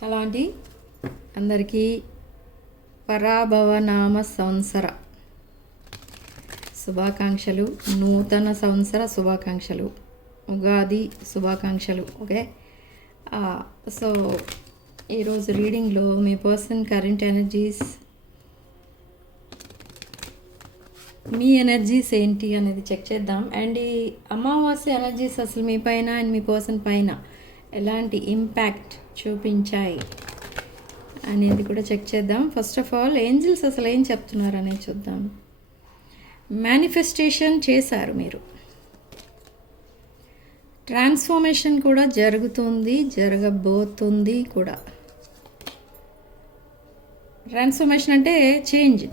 Hello అండి, అందరికీ పరాభవనామ సంవత్సర శుభాకాంక్షలు, నూతన సంవత్సర శుభాకాంక్షలు, ఉగాది శుభాకాంక్షలు. ఓకే, సో ఈరోజు రీడింగ్లో మీ పర్సన్ కరెంట్ ఎనర్జీస్, మీ ఎనర్జీస్ ఏంటి అనేది చెక్ చేద్దాం. అండ్ ఈ అమావాస్య ఎనర్జీస్ అసలు మీ పైన అండ్ మీ పర్సన్ పైన ఎలాంటి ఇంపాక్ట్ చూపించాయి అనేది కూడా చెక్ చేద్దాం. ఫస్ట్ ఆఫ్ ఆల్ ఏంజిల్స్ అసలు ఏం చెప్తున్నారు అనేది చూద్దాం. మేనిఫెస్టేషన్ చేశారు మీరు, ట్రాన్స్ఫర్మేషన్ కూడా జరుగుతుంది, జరగబోతుంది కూడా. ట్రాన్స్ఫర్మేషన్ అంటే చేంజ్.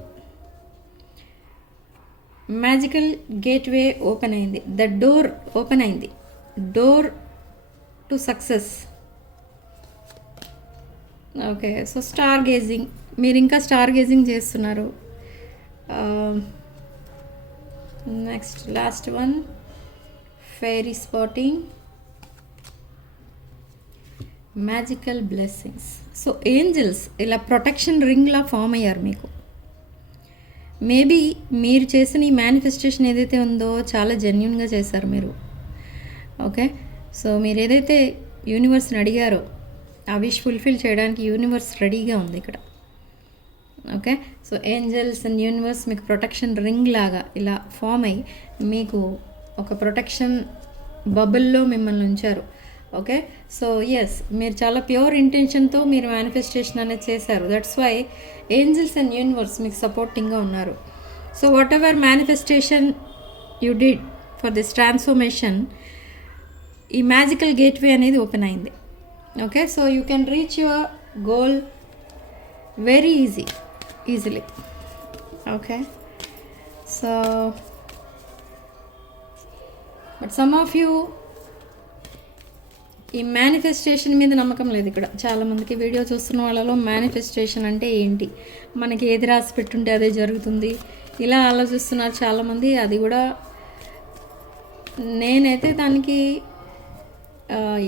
మ్యాజికల్ గేట్వే ఓపెన్ అయింది, ద డోర్ ఓపెన్ అయింది, door to success. Okay, so star gazing, మీరు ఇంకా స్టార్ గేజింగ్ చేస్తున్నారు. Next last one, fairy spotting, magical blessings. So angels ఇలా ప్రొటెక్షన్ రింగ్లా ఫామ్ అయ్యారు మీకు. మేబీ మీరు చేసిన ఈ మేనిఫెస్టేషన్ ఏదైతే ఉందో చాలా జెన్యున్గా చేశారు మీరు. ఓకే, సో మీరు ఏదైతే యూనివర్స్ని అడిగారో ఆ విష్ ఫుల్ఫిల్ చేయడానికి యూనివర్స్ రెడీగా ఉంది ఇక్కడ. Okay, so angels and universe మీకు ప్రొటెక్షన్ రింగ్ లాగా ఇలా ఫామ్ అయ్యి మీకు ఒక ప్రొటెక్షన్ బబుల్లో మిమ్మల్ని ఉంచారు. ఓకే, సో ఎస్, మీరు చాలా ప్యూర్ ఇంటెన్షన్తో మీరు మేనిఫెస్టేషన్ అనేది చేశారు. That's why angels and universe మీకు సపోర్టింగ్గా ఉన్నారు. So whatever manifestation you did for this transformation, ఈ మ్యాజికల్ గేట్వే అనేది ఓపెన్ అయింది. Okay, so you can reach your goal very easily. Okay, so but some of you ఈ manifestation మీద నమ్మకం లేదు. ఇక్కడ చాలామందికి వీడియో చూస్తున్న వాళ్ళలో మేనిఫెస్టేషన్ అంటే ఏంటి, మనకి ఏది రాసి పెట్టుంటే అదే జరుగుతుంది, ఇలా ఆలోచిస్తున్నారు చాలామంది. అది కూడా నేనైతే దానికి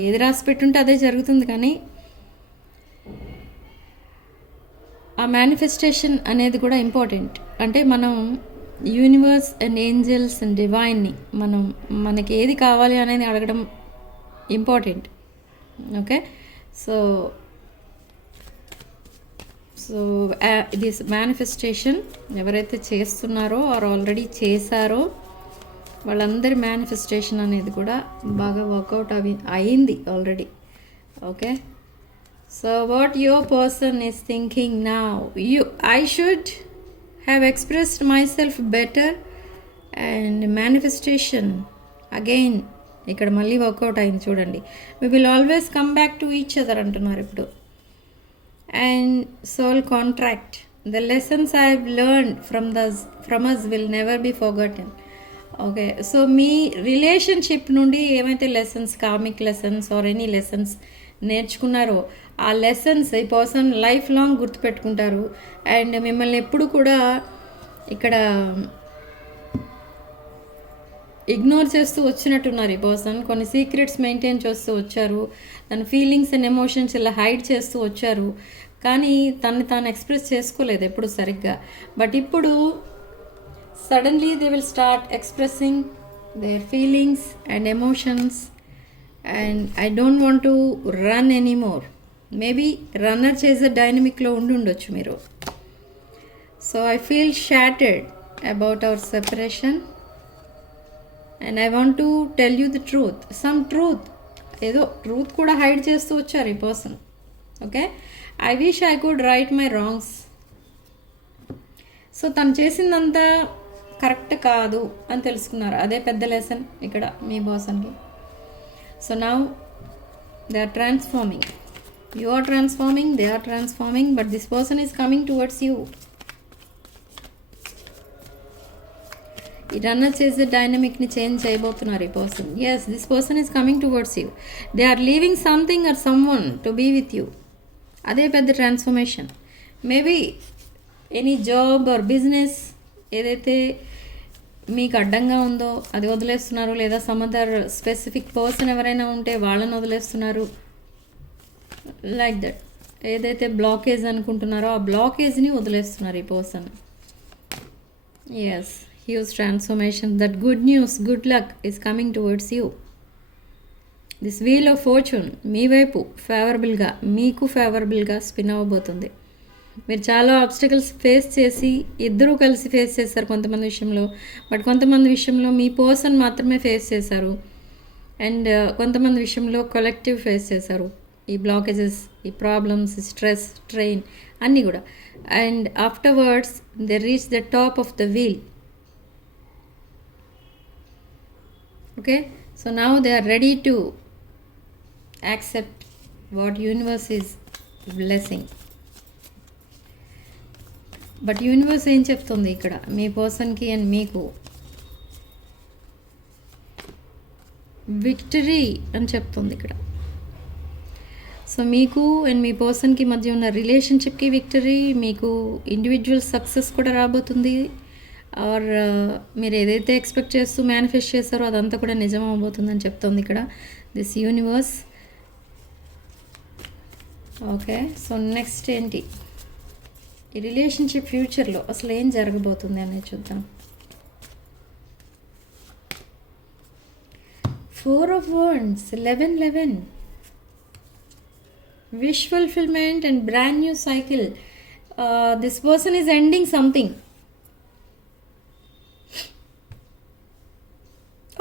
ఏది రాసి పెట్టుంటే అదే జరుగుతుంది, కానీ ఆ మేనిఫెస్టేషన్ అనేది కూడా ఇంపార్టెంట్. అంటే మనం యూనివర్స్ అండ్ ఏంజల్స్ అండ్ డివైన్ని మనకి ఏది కావాలి అనేది అడగడం important. Okay, so this manifestation ఎవరైతే చేస్తున్నారో ఆర్ ఆల్రెడీ చేశారో వాళ్ళందరి మేనిఫెస్టేషన్ అనేది కూడా బాగా వర్కౌట్ అయింది already. Okay, so what your person is thinking now, I should have expressed myself better and manifestation again ఇక్కడ మళ్ళీ వర్కౌట్ అయింది చూడండి. We will always come back to each other అంటున్నారు ఇప్పుడు. And soul contract, the lessons I have learned from us will never be forgotten. Okay, so మీ relationship నుండి ఏమైతే lessons, karmic lessons or any lessons నేర్చుకున్నారో ఆ lessons ఈ person life long గుర్తుపెట్టుకుంటారు. And మిమ్మల్ని ఎప్పుడు కూడా ఇక్కడ ఇగ్నోర్ చేస్తూ వచ్చినట్టున్నారు ఈ పర్సన్. కొన్ని సీక్రెట్స్ మెయింటైన్ చేస్తూ వచ్చారు, తన ఫీలింగ్స్ అండ్ ఎమోషన్స్ ఇలా హైడ్ చేస్తూ వచ్చారు, కానీ తను తాను ఎక్స్ప్రెస్ చేసుకోలేదు ఎప్పుడు సరిగ్గా. బట్ ఇప్పుడు suddenly they will start expressing their feelings and emotions, and I don't want to run anymore. Maybe runner chaser dynamic lo ఉండొచ్చు మీరు. So I feel shattered about our separation and I want to tell you the truth, some truth, ఏదో truth కూడా hide చేస్తూ వచ్చారు ఈ person. Okay, I wish I could right my wrongs. So తను చేసిందంతా correct కాదు అని తెలుసుకున్నారు, అదే పెద్ద లెసన్ ఇక్కడ మీ పర్సన్కి. So now they are transforming, you are transforming, they are transforming, but this person is coming towards you. ఈ రన్నర్ చేసే డైనమిక్ని చేంజ్ చేయబోతున్నారు ఈ person. Yes, this person is coming towards you. They are leaving something or someone to be with you. అదే పెద్ద transformation. Maybe any job or business ఏదైతే మీకు అడ్డంగా ఉందో అది వదిలేస్తున్నారు, లేదా సమ్ అదర్ స్పెసిఫిక్ పర్సన్ ఎవరైనా ఉంటే వాళ్ళని వదిలేస్తున్నారు, లైక్ దట్. ఏదైతే బ్లాకేజ్ అనుకుంటున్నారో ఆ బ్లాకేజ్ని వదిలేస్తున్నారు ఈ person. Yes, huge transformation, that good news, good luck is coming towards you. This wheel of fortune మీ వైపు ఫేవరబుల్గా, మీకు ఫేవరబుల్గా స్పిన్ అవ్వబోతుంది. మీరు చాలా ఆబ్స్టికల్స్ ఫేస్ చేసి, ఇద్దరూ కలిసి ఫేస్ చేశారు కొంతమంది విషయంలో, బట్ కొంతమంది విషయంలో మీ పర్సన్ మాత్రమే ఫేస్ చేశారు, అండ్ కొంతమంది విషయంలో కలెక్టివ్ ఫేస్ చేశారు ఈ బ్లాకేజెస్, ఈ ప్రాబ్లమ్స్, స్ట్రెస్, స్ట్రెయిన్ అన్నీ కూడా. And afterwards they reach the top of the wheel. Okay, so now they are ready to accept what universe is blessing. But universe ఏం చెప్తుంది ఇక్కడ మీ పర్సన్కి అండ్ మీకు? విక్టరీ అని చెప్తుంది ఇక్కడ. సో మీకు అండ్ మీ పర్సన్కి మధ్య ఉన్న రిలేషన్షిప్కి విక్టరీ, మీకు ఇండివిజువల్ సక్సెస్ కూడా రాబోతుంది. ఆర్ మీరు ఏదైతే ఎక్స్పెక్ట్ చేస్తూ మేనిఫెస్ట్ చేస్తారో అదంతా కూడా నిజం అవబోతుందని చెప్తుంది ఇక్కడ this universe. Okay, so next ఏంటి ఈ రిలేషన్షిప్ ఫ్యూచర్లో అసలు ఏం జరగబోతుంది అనేది చూద్దాం. 4 of Wands, 11. Wish fulfillment and brand new cycle. This person is ending something.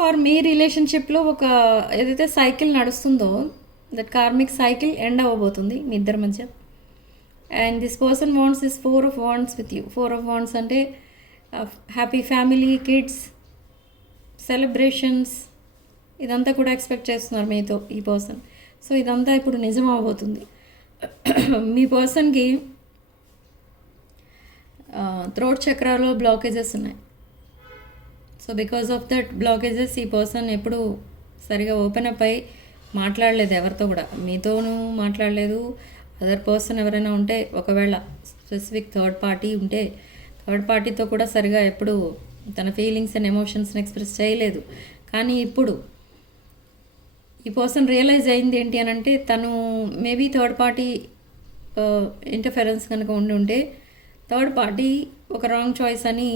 Or మీ రిలేషన్షిప్లో ఒక ఏదైతే సైకిల్ నడుస్తుందో దట్ కార్మిక్ సైకిల్ ఎండ్ అవ్వబోతుంది మీ ఇద్దరి మధ్య. And this person wants this 4 of Wands with you. 4 of Wands అంటే హ్యాపీ ఫ్యామిలీ, కిడ్స్, సెలబ్రేషన్స్, ఇదంతా కూడా ఎక్స్పెక్ట్ చేస్తున్నారు మీతో ఈ పర్సన్. సో ఇదంతా ఇప్పుడు నిజం అవబోతుంది. మీ పర్సన్కి థ్రోట్ చక్రాలో బ్లాకేజెస్ ఉన్నాయి. So because of that blockages ఈ పర్సన్ ఎప్పుడు సరిగా ఓపెన్ అప్ అయి మాట్లాడలేదు ఎవరితో కూడా. మీతోనూ మాట్లాడలేదు. అదర్ పర్సన్ ఎవరైనా ఉంటే, ఒకవేళ స్పెసిఫిక్ థర్డ్ పార్టీ ఉంటే థర్డ్ పార్టీతో కూడా సరిగా ఎప్పుడు తన ఫీలింగ్స్ అండ్ ఎమోషన్స్ని ఎక్స్ప్రెస్ చేయలేదు. కానీ ఇప్పుడు ఈ పర్సన్ రియలైజ్ అయింది ఏంటి అని అంటే, తను మేబీ థర్డ్ పార్టీ ఇంటర్ఫెరెన్స్ కనుక ఉంటే థర్డ్ పార్టీ ఒక రాంగ్ చాయిస్ అని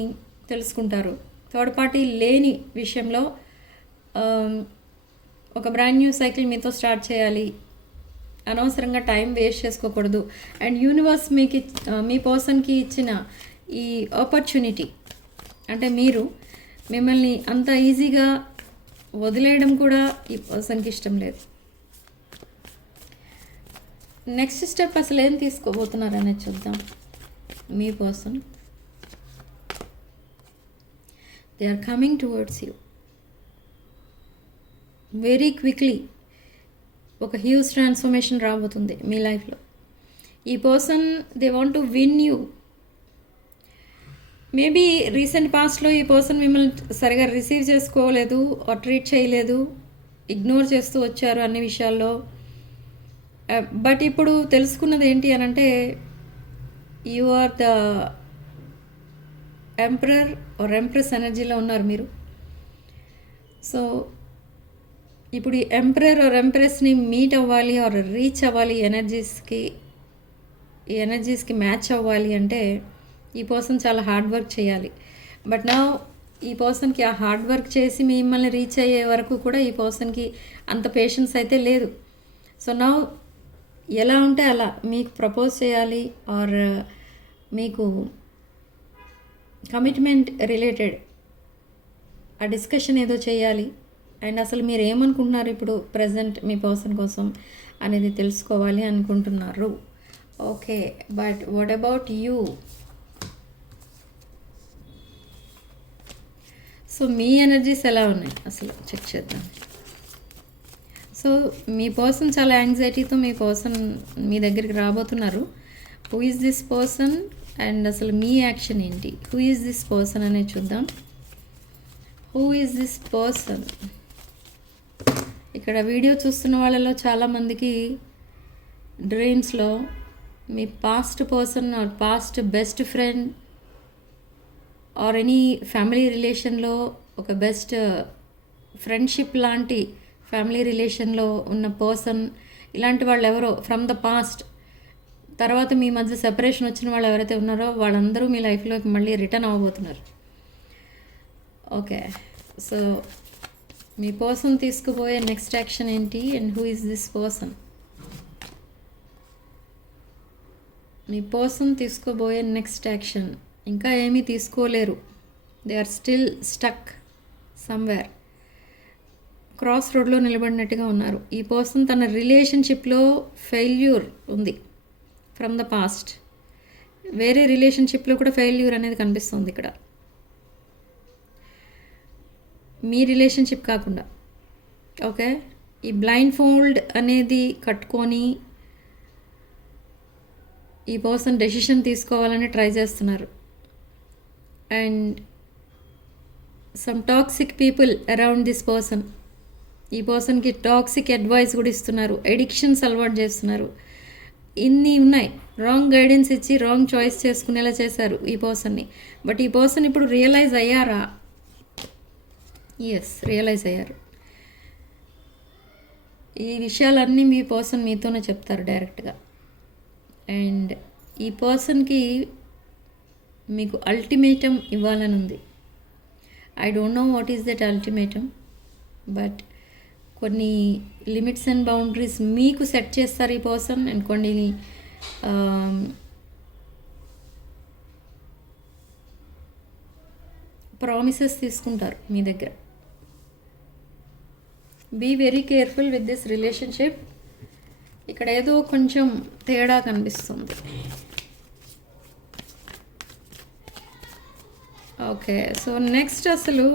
తెలుసుకుంటారు. థర్డ్ పార్టీ లేని విషయంలో ఒక బ్రాండ్ న్యూ సైకిల్ మీతో స్టార్ట్ చేయాలి, అనవసరంగా టైం వేస్ట్ చేసుకోకూడదు. అండ్ యూనివర్స్ మీకు మీ పర్సన్కి ఇచ్చిన ఈ ఆపర్చునిటీ అంటే మీరు మిమ్మల్ని అంత ఈజీగా వదిలేయడం కూడా ఈ పర్సన్కి ఇష్టం లేదు. నెక్స్ట్ స్టెప్ అసలు ఏం తీసుకోబోతున్నారు అనేది చూద్దాం. మీ person they are coming towards you very quickly. ఒక హ్యూజ్ ట్రాన్స్ఫర్మేషన్ రాబోతుంది మీ లైఫ్లో. ఈ person they want to win you. Maybe recent పాస్ట్లో ఈ పర్సన్ మిమ్మల్ని సరిగా రిసీవ్ చేసుకోలేదు, ట్రీట్ చేయలేదు, ఇగ్నోర్ చేస్తూ వచ్చారు అన్ని విషయాల్లో. బట్ ఇప్పుడు తెలుసుకున్నది ఏంటి అని అంటే, you are the emperor or empress ఎనర్జీలో ఉన్నారు మీరు. సో ఇప్పుడు ఈ ఎంపరర్ ఆర్ ఎంప్రెస్ని మీట్ అవ్వాలి ఆర్ రీచ్ అవ్వాలి, ఈ ఎనర్జీస్కి మ్యాచ్ అవ్వాలి అంటే ఈ పర్సన్ చాలా హార్డ్ వర్క్ చేయాలి. బట్ నా ఈ పర్సన్కి ఆ హార్డ్ వర్క్ చేసి మిమ్మల్ని రీచ్ అయ్యే వరకు కూడా ఈ పర్సన్కి అంత పేషెన్స్ అయితే లేదు. సో నా ఎలా ఉంటే అలా మీకు ప్రపోజ్ చేయాలి ఆర్ మీకు కమిట్మెంట్ రిలేటెడ్ ఆ డిస్కషన్ ఏదో చేయాలి. అండ్ అసలు మీరు ఏమనుకుంటున్నారు ఇప్పుడు ప్రజెంట్ మీ పర్సన్ కోసం అనేది తెలుసుకోవాలి అనుకుంటున్నారు. Okay, but what about you? So me energies ఎలా ఉన్నాయి అసలు చెక్ చేద్దాం. సో మీ పర్సన్ చాలా యాంగ్జైటీతో మీ పర్సన్ మీ దగ్గరికి రాబోతున్నారు. Who is this person and అసలు మీ యాక్షన్ ఏంటి? హూ ఈజ్ దిస్ పర్సన్ అనేది చూద్దాం. Who is this person? ఇక్కడ వీడియో చూస్తున్న వాళ్ళలో చాలామందికి డ్రీమ్స్లో మీ past person or past best friend or any family రిలేషన్లో ఒక బెస్ట్ ఫ్రెండ్షిప్ లాంటి ఫ్యామిలీ రిలేషన్లో ఉన్న పర్సన్, ఇలాంటి వాళ్ళు ఎవరో ఫ్రమ్ ద పాస్ట్ తర్వాత మీ మధ్య సెపరేషన్ వచ్చిన వాళ్ళు ఎవరైతే ఉన్నారో వాళ్ళందరూ మీ లైఫ్లోకి మళ్ళీ రిటర్న్ అవ్వబోతున్నారు. ఓకే, సో మీ పర్సన్ తీసుకుపోయే నెక్స్ట్ యాక్షన్ ఏంటి and who is this person? మీ పర్సన్ తీసుకోబోయే నెక్స్ట్ యాక్షన్, ఇంకా ఏమీ తీసుకోలేరు. They are still stuck somewhere. Cross రోడ్లో నిలబడినట్టుగా ఉన్నారు. ఈ పర్సన్ తన రిలేషన్షిప్లో ఫెయిల్యూర్ ఉంది ఫ్రమ్ ద పాస్ట్. వేరే రిలేషన్షిప్లో కూడా ఫెయిల్యూర్ అనేది కనిపిస్తుంది ఇక్కడ, మీ రిలేషన్షిప్ కాకుండా. ఓకే, ఈ బ్లైండ్ ఫోల్డ్ అనేది కట్టుకొని ఈ పర్సన్ డెసిషన్ తీసుకోవాలని ట్రై చేస్తున్నారు. And some toxic people around this person. ఈ పర్సన్కి టాక్సిక్ అడ్వైస్ కూడా ఇస్తున్నారు, ఎడిక్షన్స్ అలవాటు చేస్తున్నారు. ఇన్ని ఉన్నాయి. రాంగ్ గైడెన్స్ ఇచ్చి రాంగ్ చాయిస్ చేసుకునేలా చేశారు ఈ పర్సన్ని. బట్ ఈ పర్సన్ ఇప్పుడు రియలైజ్ అయ్యారా? ఎస్, రియలైజ్ అయ్యారు. ఈ విషయాలన్నీ మీ పర్సన్ మీతోనే చెప్తారు డైరెక్ట్గా. అండ్ ఈ పర్సన్కి మీకు అల్టిమేటం ఇవ్వాలని ఉంది. I don't know what is that ultimatum, but కొన్ని లిమిట్స్ అండ్ బౌండరీస్ మీకు సెట్ చేస్తారు ఈ పర్సన్. అండ్ కొన్ని ప్రామిసెస్ తీసుకుంటారు మీ దగ్గర. Be very careful with this relationship. ఇక్కడ ఏదో కొంచెం తేడా కనిపిస్తుంది. ఓకే, సో నెక్స్ట్ అసలు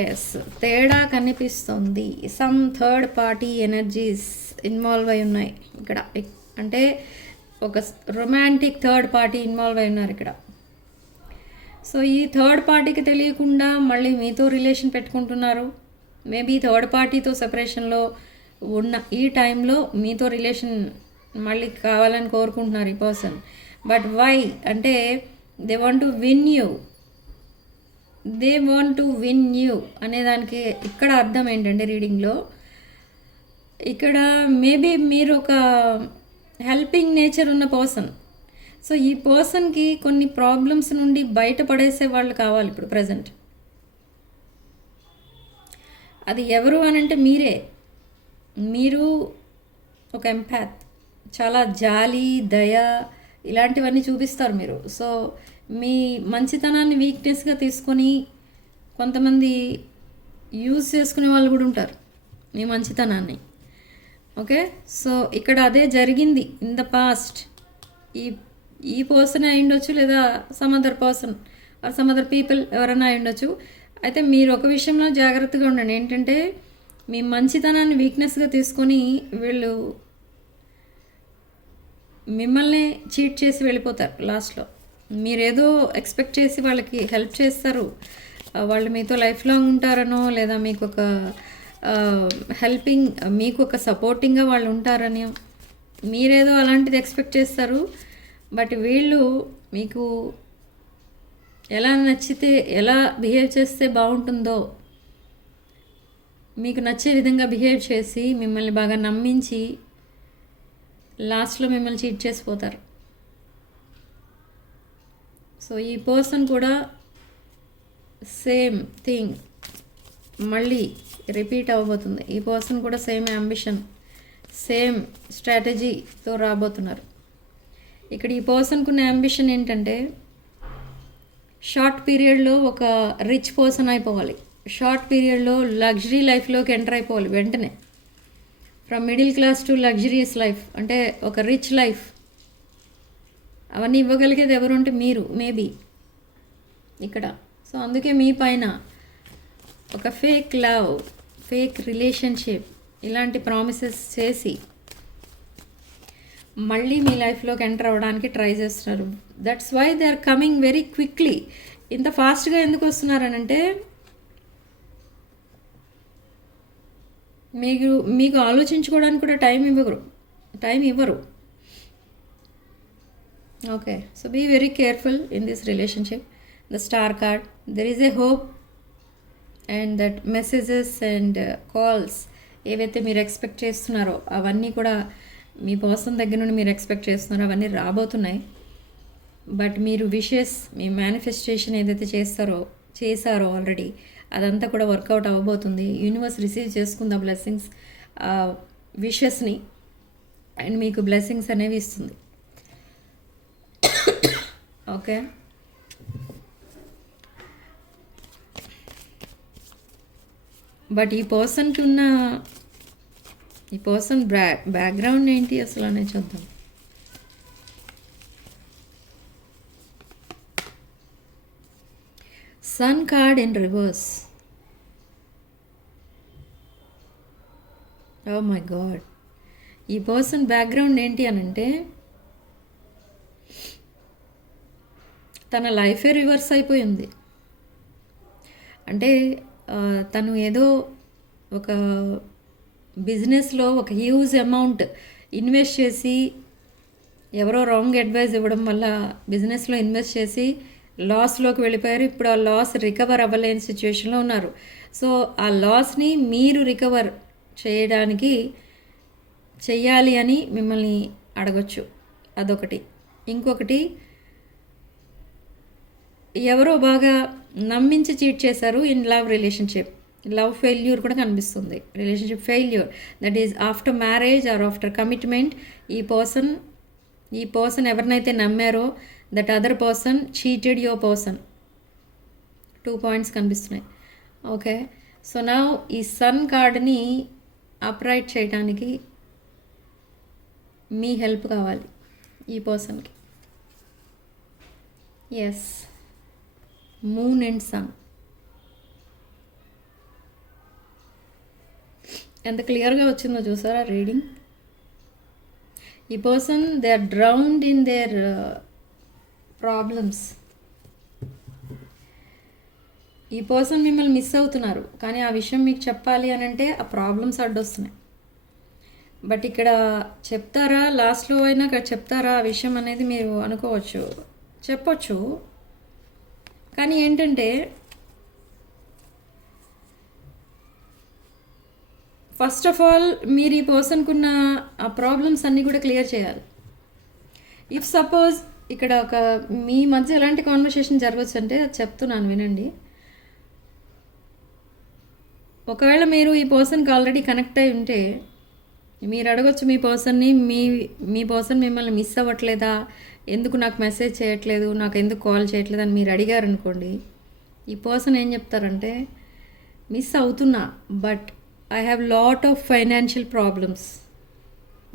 ఎస్, తేడా కనిపిస్తుంది. Some third party energies involve అయి ఉన్నాయి ఇక్కడ. అంటే ఒక రొమాంటిక్ థర్డ్ పార్టీ ఇన్వాల్వ్ అయి ఉన్నారు ఇక్కడ. సో ఈ థర్డ్ పార్టీకి తెలియకుండా మళ్ళీ మీతో రిలేషన్ పెట్టుకుంటున్నారు. మేబీ థర్డ్ పార్టీతో సెపరేషన్లో ఉన్న ఈ టైంలో మీతో రిలేషన్ మళ్ళీ కావాలని కోరుకుంటున్నారు ఈ పర్సన్. బట్ వై అంటే they want to win you. They want to win you అనేదానికి ఇక్కడ అర్థం ఏంటంటే, రీడింగ్లో ఇక్కడ మేబీ మీరు ఒక హెల్పింగ్ నేచర్ ఉన్న పర్సన్. సో ఈ పర్సన్కి కొన్ని ప్రాబ్లమ్స్ నుండి బయటపడేసే వాళ్ళు కావాలి ఇప్పుడు ప్రజెంట్. అది ఎవరు అని అంటే మీరే. మీరు ఒక ఎంపాత్, చాలా జాలి, దయ ఇలాంటివన్నీ చూపిస్తారు మీరు. సో మీ మంచితనాన్ని వీక్నెస్గా తీసుకొని కొంతమంది యూజ్ చేసుకునే వాళ్ళు కూడా ఉంటారు మీ మంచితనాన్ని. ఓకే, సో ఇక్కడ అదే జరిగింది ఇన్ ద పాస్ట్. ఈ ఈ పర్సన్ అయి ఉండొచ్చు, లేదా some other person are some other people ఎవరైనా అయి ఉండొచ్చు. అయితే మీరు ఒక విషయంలో జాగ్రత్తగా ఉండండి. ఏంటంటే మీ మంచితనాన్ని వీక్నెస్గా తీసుకొని వీళ్ళు మిమ్మల్ని చీట్ చేసి వెళ్ళిపోతారు లాస్ట్లో. మీరేదో ఎక్స్పెక్ట్ చేసి వాళ్ళకి హెల్ప్ చేస్తారు, వాళ్ళు మీతో లైఫ్ లాంగ్ ఉంటారనో, లేదా మీకు ఒక హెల్పింగ్, మీకు ఒక సపోర్టింగ్గా వాళ్ళు ఉంటారని మీరేదో అలాంటిది ఎక్స్పెక్ట్ చేస్తారు. బట్ వీళ్ళు మీకు ఎలా నచ్చితే, ఎలా బిహేవ్ చేస్తే బాగుంటుందో మీకు నచ్చే విధంగా బిహేవ్ చేసి మిమ్మల్ని బాగా నమ్మించి లాస్ట్లో మిమ్మల్ని చీట్ చేసిపోతారు. సో ఈ పర్సన్ కూడా సేమ్ థింగ్ మళ్ళీ రిపీట్ అవ్వబోతుంది. ఈ పర్సన్ కూడా సేమ్ అంబిషన్, సేమ్ స్ట్రాటజీతో రాబోతున్నారు. ఇక్కడ ఈ పర్సన్కు ఉన్న అంబిషన్ ఏంటంటే షార్ట్ పీరియడ్లో ఒక రిచ్ పర్సన్ అయిపోవాలి. షార్ట్ పీరియడ్లో లగ్జరీ లైఫ్లోకి ఎంటర్ అయిపోవాలి వెంటనే. From middle class to luxurious life, అంటే ఒక రిచ్ లైఫ్. అవన్నీ ఇవ్వగలిగేది ఎవరు అంటే మీరు మేబీ ఇక్కడ. సో అందుకే మీ పైన ఒక ఫేక్ లవ్, ఫేక్ రిలేషన్షిప్ ఇలాంటి ప్రామిసెస్ చేసి మళ్ళీ మీ లైఫ్లోకి ఎంటర్ అవ్వడానికి ట్రై చేస్తున్నారు. That's why they are coming very quickly. ఇంత ఫాస్ట్గా ఎందుకు వస్తున్నారనంటే మీకు ఆలోచించుకోవడానికి కూడా టైం ఇవ్వరు. Okay, so be very careful in this relationship. The star card, there is a hope and that messages and calls ఏవైతే మీరు ఎక్స్పెక్ట్ చేస్తున్నారో అవన్నీ కూడా మీ పర్సన్ దగ్గర నుండి మీరు ఎక్స్పెక్ట్ చేస్తున్నారో అవన్నీ రాబోతున్నాయి. బట్ మీరు విషెస్, మీ మేనిఫెస్టేషన్ ఏదైతే చేశారో ఆల్రెడీ, అదంతా కూడా వర్కౌట్ అవ్వబోతుంది. యూనివర్స్ రిసీవ్ చేసుకుంది ఆ బ్లెస్సింగ్స్, విషెస్ని, అండ్ మీకు బ్లెస్సింగ్స్ అనేవి ఇస్తుంది. ఓకే, బట్ ఈ పర్సన్ బ్యాక్గ్రౌండ్ ఏంటి అసలు అనేది చూద్దాం. Sun card in reverse. Oh my god, ఈ పర్సన్ బ్యాక్గ్రౌండ్ ఏంటి అని అంటే తన లైఫే రివర్స్ అయిపోయింది. అంటే తను ఏదో ఒక బిజినెస్లో ఒక హ్యూజ్ అమౌంట్ ఇన్వెస్ట్ చేసి, ఎవరో రాంగ్ అడ్వైస్ ఇవ్వడం వల్ల బిజినెస్లో ఇన్వెస్ట్ చేసి లాస్లోకి వెళ్ళిపోయారు. ఇప్పుడు ఆ లాస్ రికవర్ అవ్వలేని సిచ్యువేషన్లో ఉన్నారు. సో ఆ లాస్ని మీరు రికవర్ చెయ్యాలి అని మిమ్మల్ని అడగొచ్చు. అదొకటి. ఇంకొకటి, ఎవరో బాగా నమ్మించి చీట్ చేశారు in love relationship. Love failure కూడా కనిపిస్తుంది, relationship failure. That is after marriage or after commitment. ఈ పర్సన్ ఎవరినైతే నమ్మారో that other person cheated your person. 2 points కనిపిస్తున్నాయి. ఓకే, సో నా ఈ సన్ కార్డ్ని అప్రైట్ చేయడానికి మీ హెల్ప్ కావాలి ఈ పర్సన్కి. Yes, moon and sun. ఎంత క్లియర్గా వచ్చిందో చూసారా రీడింగ్. ఈ person they are drowned in their problems. ఈ పర్సన్ మిమ్మల్ని మిస్ అవుతున్నారు, కానీ ఆ విషయం మీకు చెప్పాలి అని అంటే ఆ ప్రాబ్లమ్స్ అడ్డొస్తున్నాయి. బట్ ఇక్కడ చెప్తారా, లాస్ట్లో అయినా ఇక్కడ చెప్తారా ఆ విషయం అనేది మీరు అనుకోవచ్చు, చెప్పొచ్చు. కానీ ఏంటంటే ఫస్ట్ ఆఫ్ ఆల్ మీరు ఈ పర్సన్కున్న ఆ ప్రాబ్లమ్స్ అన్నీ కూడా క్లియర్ చేయాలి. ఇఫ్ సపోజ్ ఇక్కడ మీ మధ్య ఎలాంటి కాన్వర్సేషన్ జరగవచ్చు అంటే అది చెప్తున్నాను వినండి. ఒకవేళ మీరు ఈ పర్సన్కి ఆల్రెడీ కనెక్ట్ అయి ఉంటే మీరు అడగొచ్చు మీ పర్సన్ని, మీ పర్సన్ మిమ్మల్ని మిస్ అవ్వట్లేదా, ఎందుకు నాకు మెసేజ్ చేయట్లేదు, నాకు ఎందుకు కాల్ చేయట్లేదు అని మీరు అడిగారు అనుకోండి. ఈ పర్సన్ ఏం చెప్తారంటే, మిస్ అవుతున్నా but I have lot of financial problems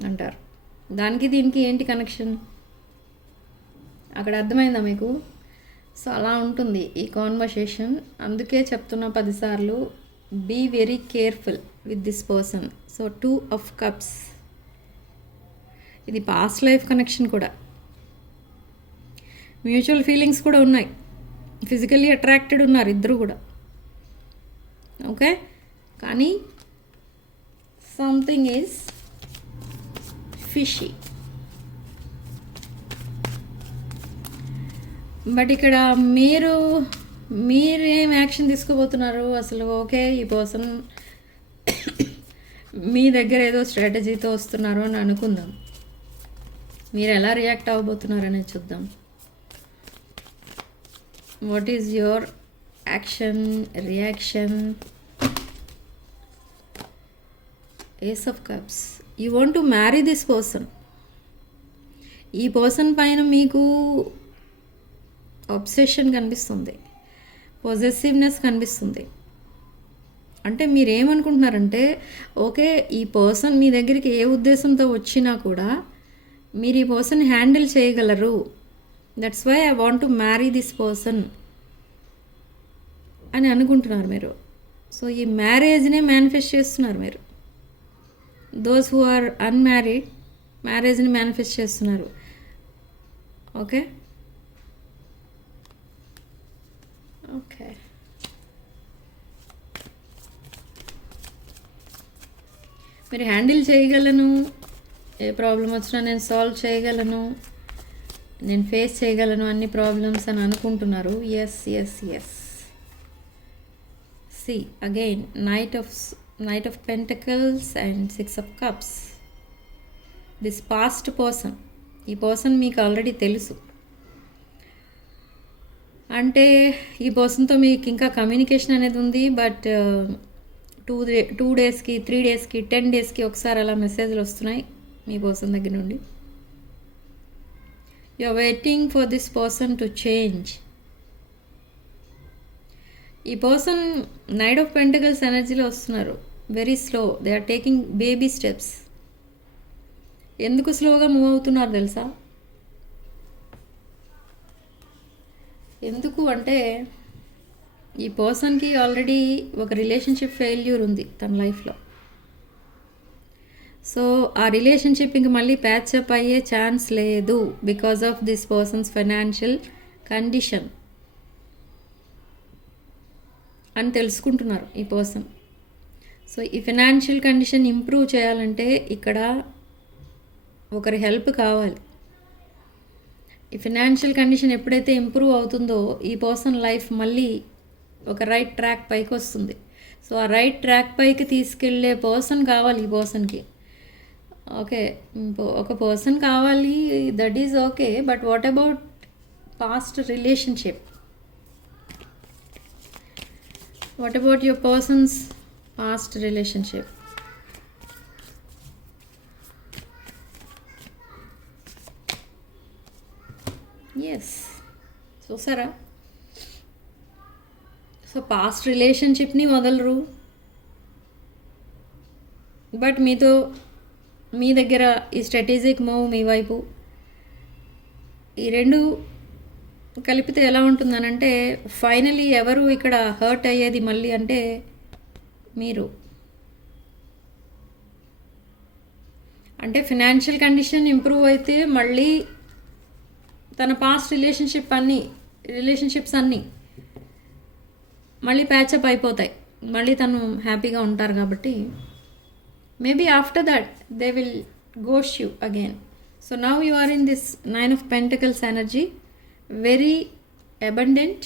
అంటారు. దానికి దీనికి ఏంటి కనెక్షన్ అక్కడ అర్థమైందా మీకు? సో అలా ఉంటుంది ఈ కాన్వర్సేషన్. అందుకే చెప్తున్నా 10 సార్లు, be very careful with this person. So 2 of Cups, ఇది పాస్ట్ లైఫ్ కనెక్షన్ కూడా. మ్యూచువల్ ఫీలింగ్స్ కూడా ఉన్నాయి, ఫిజికల్లీ అట్రాక్టెడ్ ఉన్నారు ఇద్దరు కూడా. ఓకే, కానీ సంథింగ్ ఈజ్ ఫిషీ. బట్ ఇక్కడ మీరేం యాక్షన్ తీసుకోబోతున్నారు అసలు? ఓకే, ఈ పర్సన్ మీ దగ్గర ఏదో స్ట్రాటజీతో వస్తున్నారు అని అనుకుందాం. మీరు ఎలా రియాక్ట్ అవ్వబోతున్నారు అనేది చూద్దాం. What is your action, reaction? Ace of Cups. You want to marry this person. ఈ పర్సన్ పైన మీకు అబ్సెషన్ కనిపిస్తుంది, పొజెసివ్నెస్ కనిపిస్తుంది. అంటే మీరు ఏమనుకుంటున్నారంటే, ఓకే ఈ పర్సన్ మీ దగ్గరికి ఏ ఉద్దేశంతో వచ్చినా కూడా మీరు ఈ పర్సన్ హ్యాండిల్ చేయగలరు, that's why I want to marry this person అని అనుకుంటున్నారు మీరు. సో ఈ మ్యారేజ్నే మేనిఫెస్ట్ చేస్తున్నారు మీరు. దోస్ హూ ఆర్ అన్మ్యారీడ్ మ్యారేజ్ని మేనిఫెస్ట్ చేస్తున్నారు. ఓకే ఓకే, మీరు హ్యాండిల్ చేయగలను, ఏ ప్రాబ్లం వచ్చినా నేను సాల్వ్ చేయగలను, నేను ఫేస్ చేయగలను అన్ని ప్రాబ్లమ్స్ అని అనుకుంటున్నారు. Yes yes yes. See again, knight of knight of pentacles and 6 of Cups. This past person, ఈ పర్సన్ మీకు ఆల్రెడీ తెలుసు. అంటే ఈ పర్సన్తో మీకు ఇంకా కమ్యూనికేషన్ అనేది ఉంది, బట్ 2 daysకి 3 daysకి 10 daysకి ఒకసారి అలా మెసేజ్లు వస్తున్నాయి మీ పర్సన్ దగ్గర నుండి. You are waiting for this person to change. ఈ పర్సన్ నైట్ ఆఫ్ పెంటకల్స్ ఎనర్జీలో వస్తున్నారు. Very slow, they are taking baby steps. ఎందుకు స్లోగా మూవ్ అవుతున్నారు తెలుసా? ఎందుకు అంటే ఈ పర్సన్కి ఆల్రెడీ ఒక రిలేషన్షిప్ ఫెయిల్యూర్ ఉంది తన లైఫ్లో. సో ఆ రిలేషన్షిప్ ఇంక మళ్ళీ ప్యాచప్ అయ్యే ఛాన్స్ లేదు because of this persons financial condition అని తెలుసుకుంటున్నారు ఈ పర్సన్. సో ఈ ఫైనాన్షియల్ కండిషన్ ఇంప్రూవ్ చేయాలంటే ఇక్కడ ఒకరి హెల్ప్ కావాలి. ఈ ఫైనాన్షియల్ కండిషన్ ఎప్పుడైతే ఇంప్రూవ్ అవుతుందో ఈ పర్సన్ లైఫ్ మళ్ళీ ఒక రైట్ ట్రాక్ పైకి వస్తుంది. సో ఆ రైట్ ట్రాక్ పైకి తీసుకెళ్ళే పర్సన్ కావాలి ఈ పర్సన్కి. ఓకే, ఒక పర్సన్ కావాలి, that is okay, but what about past relationship? What about your person's past relationship? Yes, చూసారా? సో పాస్ట్ రిలేషన్షిప్ని వదలరు, బట్ మీ దగ్గర ఈ స్ట్రాటజిక్ మూవ్ మీ వైపు, ఈ రెండు కలిపితే ఎలా ఉంటుందనంటే ఫైనలీ ఎవరు ఇక్కడ హర్ట్ అయ్యేది మళ్ళీ అంటే మీరు. అంటే ఫినాన్షియల్ కండిషన్ ఇంప్రూవ్ అయితే మళ్ళీ తన పాస్ట్ రిలేషన్షిప్స్ అన్నీ మళ్ళీ ప్యాచప్ అయిపోతాయి, మళ్ళీ తను హ్యాపీగా ఉంటారు. కాబట్టి maybe after that they will ghost you again. So now you are in this 9 of Pentacles energy, very abundant,